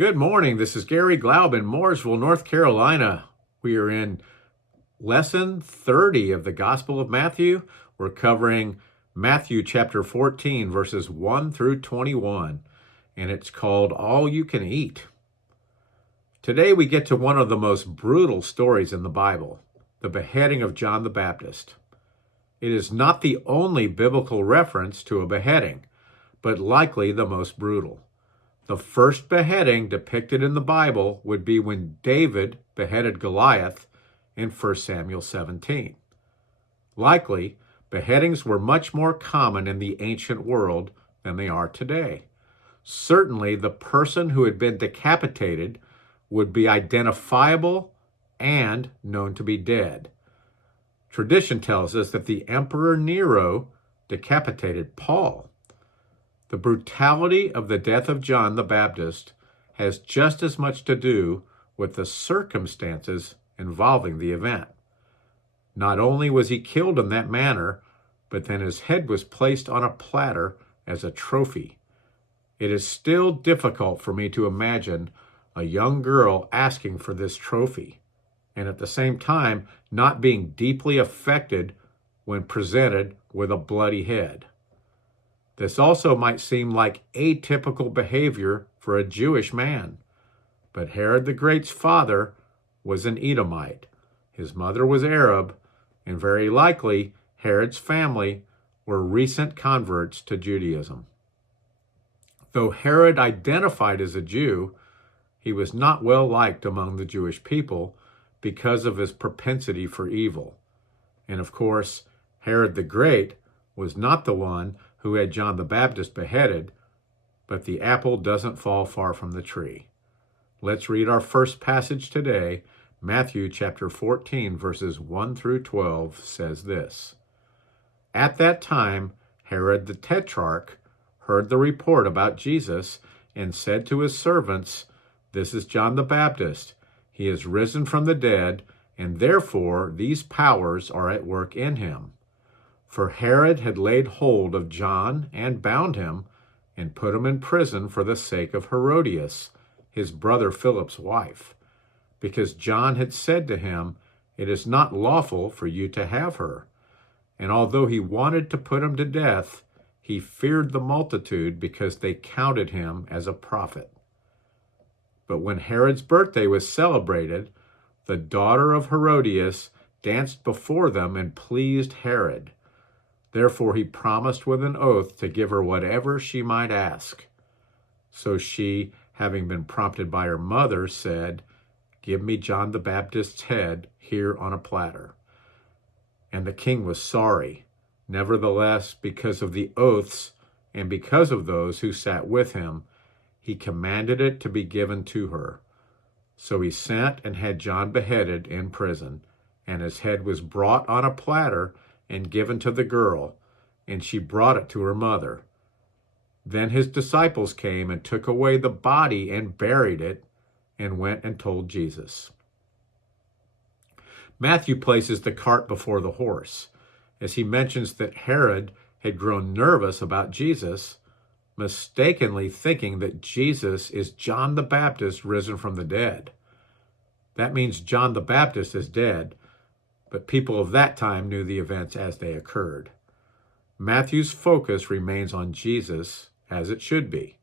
Good morning. This is Garry Glaub in Mooresville, North Carolina. We are in lesson 30 of the Gospel of Matthew. We're covering Matthew chapter 14, verses 1 through 21, and it's called All You Can Eat. Today we get to one of the most brutal stories in the Bible, the beheading of John the Baptist. It is not the only biblical reference to a beheading, but likely the most brutal. The first beheading depicted in the Bible would be when David beheaded Goliath in 1 Samuel 17. Likely, beheadings were much more common in the ancient world than they are today. Certainly, the person who had been decapitated would be identifiable and known to be dead. Tradition tells us that the Emperor Nero decapitated Paul. The brutality of the death of John the Baptist has just as much to do with the circumstances involving the event. Not only was he killed in that manner, but then his head was placed on a platter as a trophy. It is still difficult for me to imagine a young girl asking for this trophy, and at the same time not being deeply affected when presented with a bloody head. This also might seem like atypical behavior for a Jewish man, but Herod the Great's father was an Edomite. His mother was Arab, and very likely Herod's family were recent converts to Judaism. Though Herod identified as a Jew, he was not well liked among the Jewish people because of his propensity for evil. And of course, Herod the Great was not the one who had John the Baptist beheaded, but the apple doesn't fall far from the tree. Let's read our first passage today. Matthew chapter 14, verses 1 through 12 says this. At that time, Herod the Tetrarch heard the report about Jesus and said to his servants, "This is John the Baptist. He is risen from the dead, and therefore these powers are at work in him." For Herod had laid hold of John and bound him and put him in prison for the sake of Herodias, his brother Philip's wife, because John had said to him, "It is not lawful for you to have her." And although he wanted to put him to death, he feared the multitude because they counted him as a prophet. But when Herod's birthday was celebrated, the daughter of Herodias danced before them and pleased Herod. Therefore he promised with an oath to give her whatever she might ask. So she, having been prompted by her mother, said, "Give me John the Baptist's head here on a platter." And the king was sorry. Nevertheless, because of the oaths and because of those who sat with him, he commanded it to be given to her. So he sent and had John beheaded in prison, and his head was brought on a platter and given to the girl, and she brought it to her mother. Then his disciples came and took away the body and buried it, and went and told Jesus. Matthew places the cart before the horse, as he mentions that Herod had grown nervous about Jesus, mistakenly thinking that Jesus is John the Baptist risen from the dead. That means John the Baptist is dead, but people of that time knew the events as they occurred. Matthew's focus remains on Jesus, as it should be.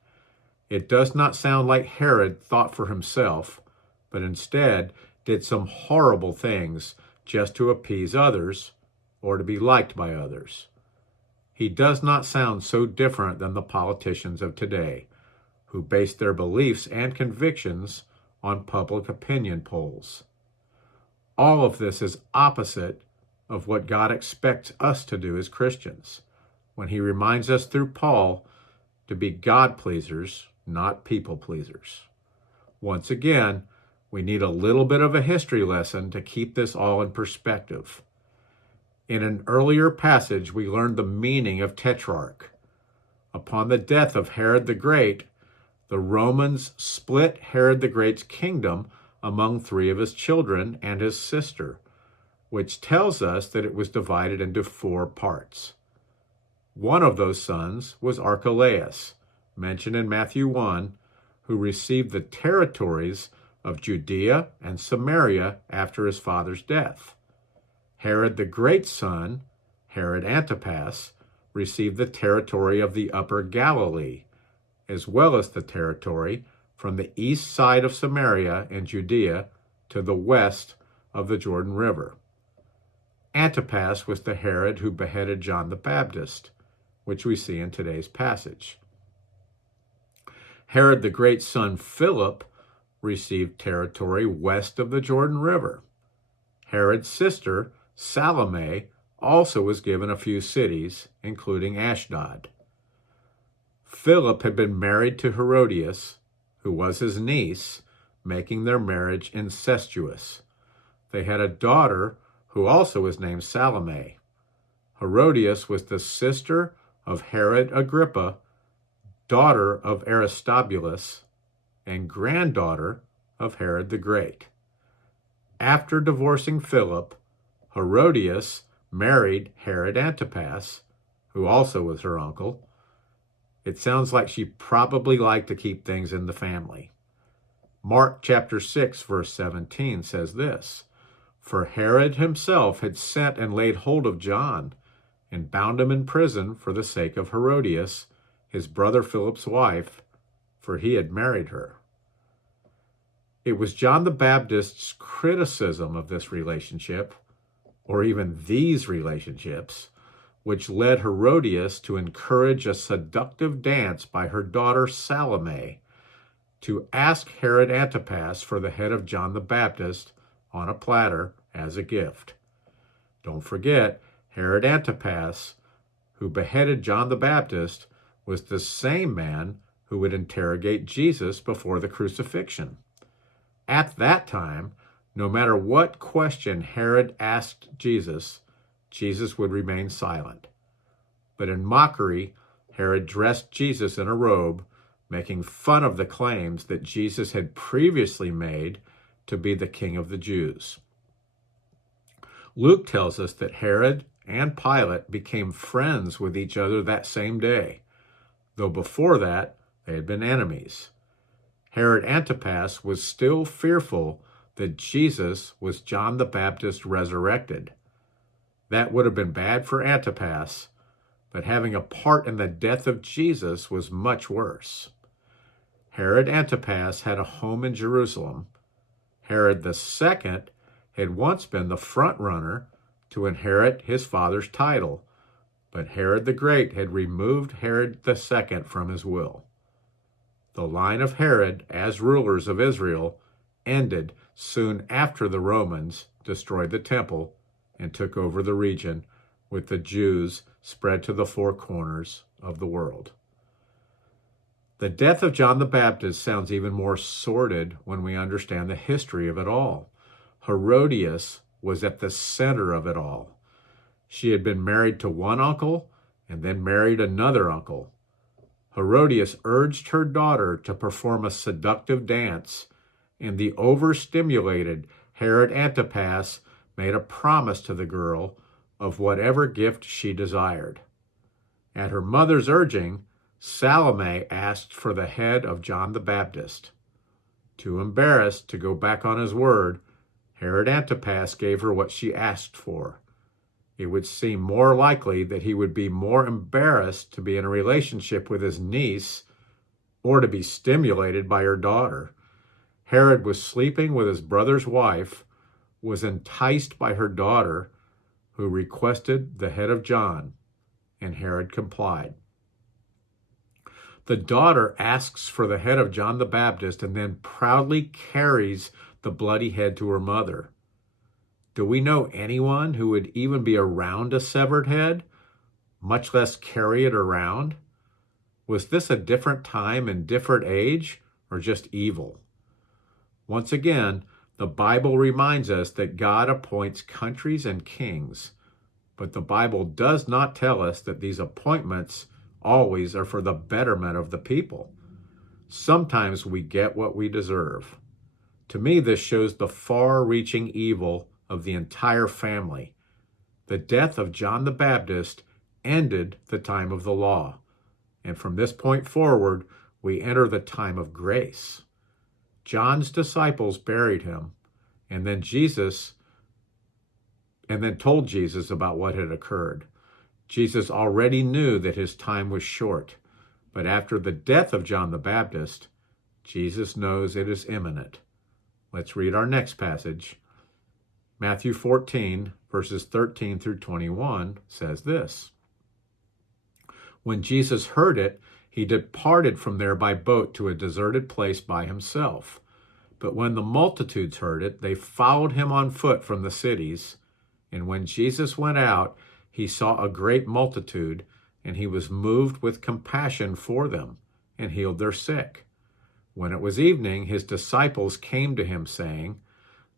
It does not sound like Herod thought for himself, but instead did some horrible things just to appease others or to be liked by others. He does not sound so different than the politicians of today, who base their beliefs and convictions on public opinion polls. All of this is opposite of what God expects us to do as Christians, when he reminds us through Paul to be God-pleasers, not people-pleasers. Once again, we need a little bit of a history lesson to keep this all in perspective. In an earlier passage, we learned the meaning of tetrarch. Upon the death of Herod the Great, the Romans split Herod the Great's kingdom among 3 of his children and his sister, which tells us that it was divided into 4 parts. One of those sons was Archelaus, mentioned in Matthew 1, who received the territories of Judea and Samaria after his father's death. Herod the great son, Herod Antipas, received the territory of the upper Galilee, as well as the territory from the east side of Samaria and Judea to the west of the Jordan River. Antipas was the Herod who beheaded John the Baptist, which we see in today's passage. Herod the great son, Philip, received territory west of the Jordan River. Herod's sister, Salome, also was given a few cities, including Ashdod. Philip had been married to Herodias, who was his niece, making their marriage incestuous. They had a daughter who also was named Salome. Herodias was the sister of Herod Agrippa, daughter of Aristobulus, and granddaughter of Herod the Great. After divorcing Philip, Herodias married Herod Antipas, who also was her uncle. It sounds like she probably liked to keep things in the family. Mark chapter 6, verse 17 says this, "For Herod himself had sent and laid hold of John, and bound him in prison for the sake of Herodias, his brother Philip's wife, for he had married her." It was John the Baptist's criticism of this relationship, or even these relationships, which led Herodias to encourage a seductive dance by her daughter Salome to ask Herod Antipas for the head of John the Baptist on a platter as a gift. Don't forget, Herod Antipas, who beheaded John the Baptist, was the same man who would interrogate Jesus before the crucifixion. At that time, no matter what question Herod asked Jesus, Jesus would remain silent. But in mockery, Herod dressed Jesus in a robe, making fun of the claims that Jesus had previously made to be the King of the Jews. Luke tells us that Herod and Pilate became friends with each other that same day, though before that they had been enemies. Herod Antipas was still fearful that Jesus was John the Baptist resurrected. That would have been bad for Antipas, but having a part in the death of Jesus was much worse. Herod Antipas had a home in Jerusalem. Herod II had once been the front runner to inherit his father's title, but Herod the Great had removed Herod II from his will. The line of Herod as rulers of Israel ended soon after the Romans destroyed the temple and took over the region, with the Jews spread to the four corners of the world. The death of John the Baptist sounds even more sordid when we understand the history of it all. Herodias was at the center of it all. She had been married to one uncle and then married another uncle. Herodias urged her daughter to perform a seductive dance, and the overstimulated Herod Antipas made a promise to the girl of whatever gift she desired. At her mother's urging, Salome asked for the head of John the Baptist. Too embarrassed to go back on his word, Herod Antipas gave her what she asked for. It would seem more likely that he would be more embarrassed to be in a relationship with his niece or to be stimulated by her daughter. Herod was sleeping with his brother's wife, was enticed by her daughter, who requested the head of John, and Herod complied. The daughter asks for the head of John the Baptist and then proudly carries the bloody head to her mother. Do we know anyone who would even be around a severed head, much less carry it around? Was this a different time and different age, or just evil? Once again, the Bible reminds us that God appoints countries and kings, but the Bible does not tell us that these appointments always are for the betterment of the people. Sometimes we get what we deserve. To me, this shows the far-reaching evil of the entire family. The death of John the Baptist ended the time of the law, and from this point forward, we enter the time of grace. John's disciples buried him, and then told Jesus about what had occurred. Jesus already knew that his time was short, but after the death of John the Baptist, Jesus knows it is imminent. Let's read our next passage. Matthew 14, verses 13 through 21 says this. When Jesus heard it, he departed from there by boat to a deserted place by himself. But when the multitudes heard it, they followed him on foot from the cities. And when Jesus went out, he saw a great multitude, and he was moved with compassion for them, and healed their sick. When it was evening, his disciples came to him, saying,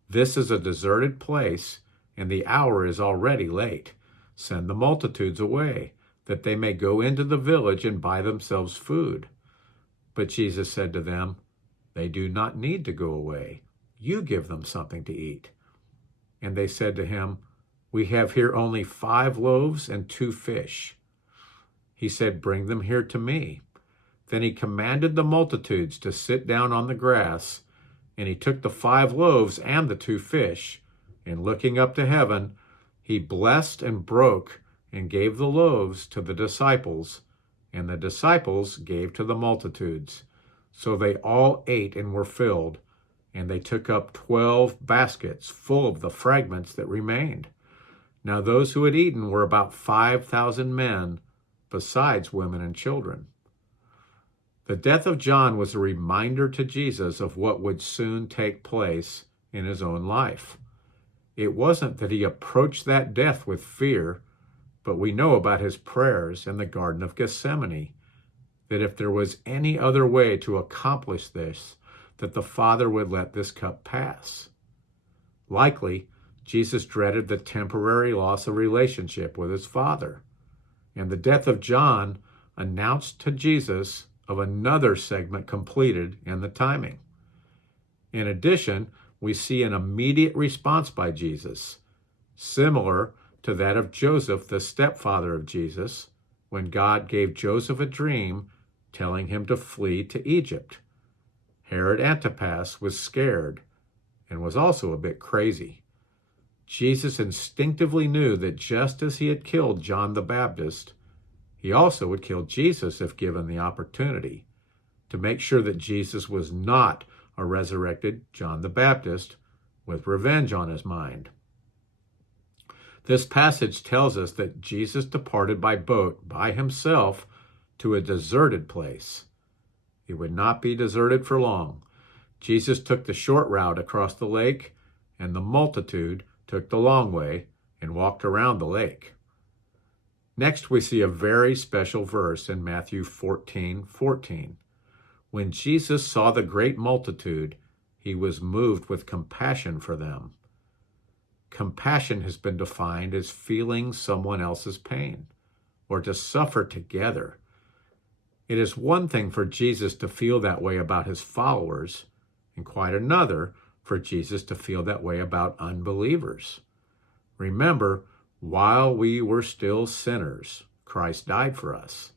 "This is a deserted place, and the hour is already late. Send the multitudes away, that they may go into the village and buy themselves food." But Jesus said to them, "They do not need to go away. You give them something to eat." And they said to him, "We have here only 5 loaves and 2 fish." He said, "Bring them here to me." Then he commanded the multitudes to sit down on the grass, and he took the 5 loaves and the 2 fish, and looking up to heaven, he blessed and broke and gave the loaves to the disciples, and the disciples gave to the multitudes. So they all ate and were filled, and they took up 12 baskets full of the fragments that remained. Now those who had eaten were about 5,000 men, besides women and children. The death of John was a reminder to Jesus of what would soon take place in his own life. It wasn't that he approached that death with fear, but we know about his prayers in the Garden of Gethsemane, that if there was any other way to accomplish this, that the Father would let this cup pass. Likely, Jesus dreaded the temporary loss of relationship with his Father, and the death of John announced to Jesus of another segment completed in the timing. In addition, we see an immediate response by Jesus, similar to that of Joseph, the stepfather of Jesus, when God gave Joseph a dream telling him to flee to Egypt. Herod Antipas was scared and was also a bit crazy. Jesus instinctively knew that just as he had killed John the Baptist, he also would kill Jesus if given the opportunity, to make sure that Jesus was not a resurrected John the Baptist with revenge on his mind. This passage tells us that Jesus departed by boat by himself to a deserted place. It would not be deserted for long. Jesus took the short route across the lake, and the multitude took the long way and walked around the lake. Next, we see a very special verse in Matthew 14:14. When Jesus saw the great multitude, he was moved with compassion for them. Compassion has been defined as feeling someone else's pain, or to suffer together. It is one thing for Jesus to feel that way about his followers, and quite another for Jesus to feel that way about unbelievers. Remember, while we were still sinners, Christ died for us.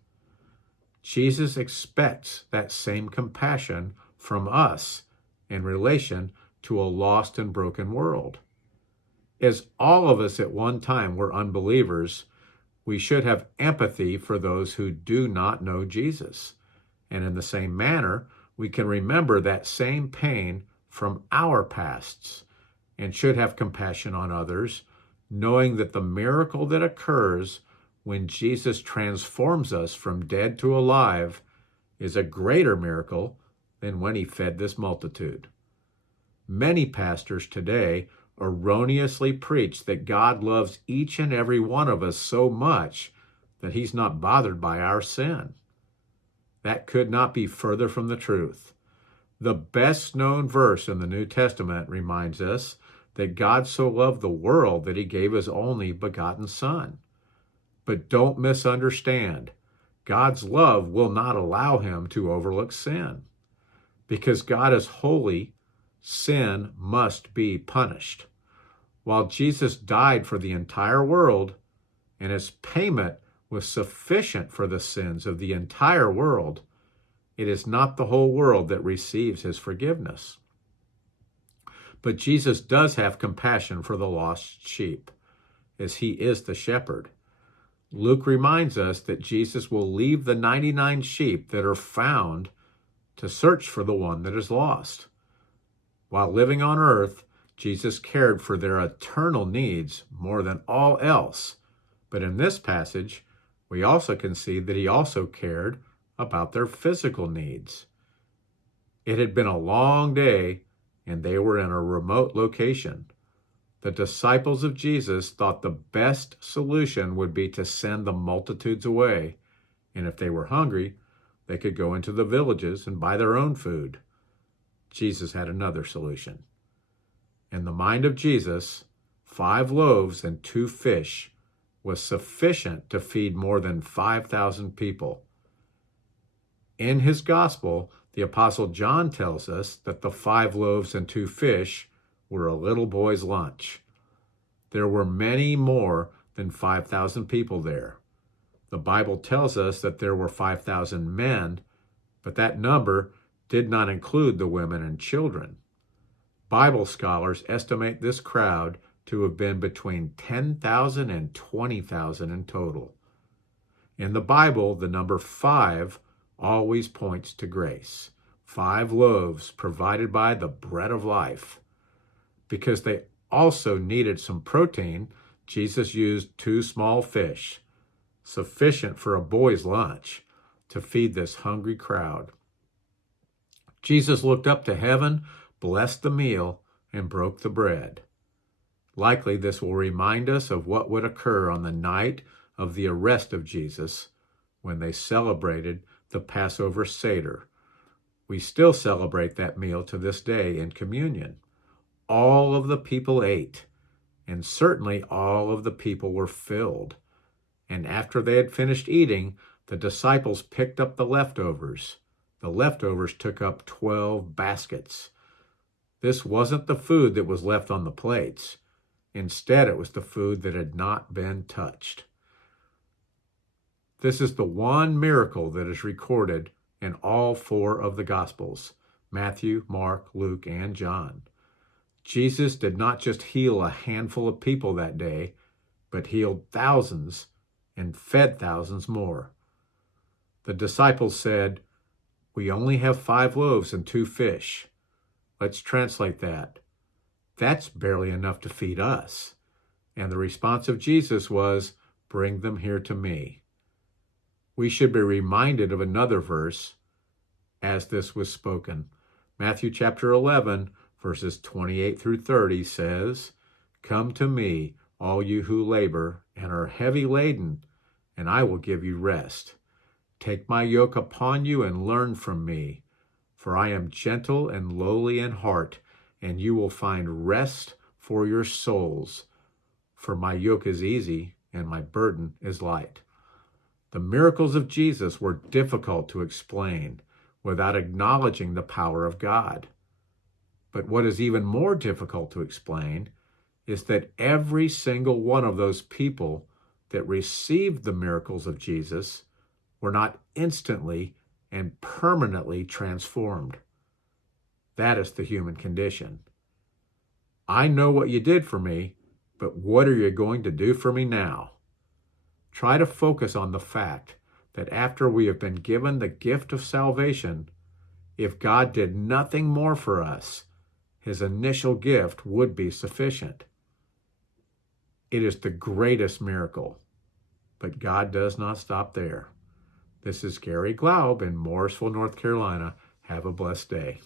Jesus expects that same compassion from us in relation to a lost and broken world. As all of us at one time were unbelievers, we should have empathy for those who do not know Jesus. And in the same manner, we can remember that same pain from our pasts and should have compassion on others, knowing that the miracle that occurs when Jesus transforms us from dead to alive is a greater miracle than when he fed this multitude. Many pastors today erroneously preach that God loves each and every one of us so much that he's not bothered by our sin. That could not be further from the truth. The best known verse in the New Testament reminds us that God so loved the world that he gave his only begotten Son. But don't misunderstand. God's love will not allow him to overlook sin. Because God is holy, sin must be punished. While Jesus died for the entire world, and his payment was sufficient for the sins of the entire world, It is not the whole world that receives his forgiveness. But Jesus does have compassion for the lost sheep, as he is the shepherd. Luke reminds us that Jesus will leave the 99 sheep that are found to search for the one that is lost. While living on earth, Jesus cared for their eternal needs more than all else. But in this passage, we also can see that he also cared about their physical needs. It had been a long day, and they were in a remote location. The disciples of Jesus thought the best solution would be to send the multitudes away, and if they were hungry, they could go into the villages and buy their own food. Jesus had another solution. In the mind of Jesus, 5 loaves and 2 fish was sufficient to feed more than 5,000 people. In his gospel, the Apostle John tells us that the 5 loaves and 2 fish were a little boy's lunch. There were many more than 5,000 people there. The Bible tells us that there were 5,000 men, but that number did not include the women and children. Bible scholars estimate this crowd to have been between 10,000 and 20,000 in total. In the Bible, the number 5 always points to grace. 5 loaves provided by the bread of life. Because they also needed some protein, Jesus used 2 small fish, sufficient for a boy's lunch, to feed this hungry crowd. Jesus looked up to heaven, blessed the meal, and broke the bread. Likely this will remind us of what would occur on the night of the arrest of Jesus when they celebrated the Passover Seder. We still celebrate that meal to this day in communion. All of the people ate, and certainly all of the people were filled. And after they had finished eating, the disciples picked up the leftovers. The leftovers took up 12 baskets. This wasn't the food that was left on the plates. Instead, it was the food that had not been touched. This is the one miracle that is recorded in all 4 of the Gospels: Matthew, Mark, Luke, and John. Jesus did not just heal a handful of people that day, but healed thousands and fed thousands more. The disciples said, "We only have 5 loaves and 2 fish. Let's translate that. That's barely enough to feed us. And the response of Jesus was, "Bring them here to me." We should be reminded of another verse as this was spoken. Matthew chapter 11, verses 28 through 30 says, "Come to me, all you who labor and are heavy laden, and I will give you rest. Take my yoke upon you and learn from me, for I am gentle and lowly in heart, and you will find rest for your souls. For my yoke is easy and my burden is light." The miracles of Jesus were difficult to explain without acknowledging the power of God. But what is even more difficult to explain is that every single one of those people that received the miracles of Jesus were not instantly and permanently transformed. That is the human condition. I know what you did for me, but what are you going to do for me now? Try to focus on the fact that after we have been given the gift of salvation, if God did nothing more for us, his initial gift would be sufficient. It is the greatest miracle, but God does not stop there. This is Garry Glaub in Mooresville, North Carolina. Have a blessed day.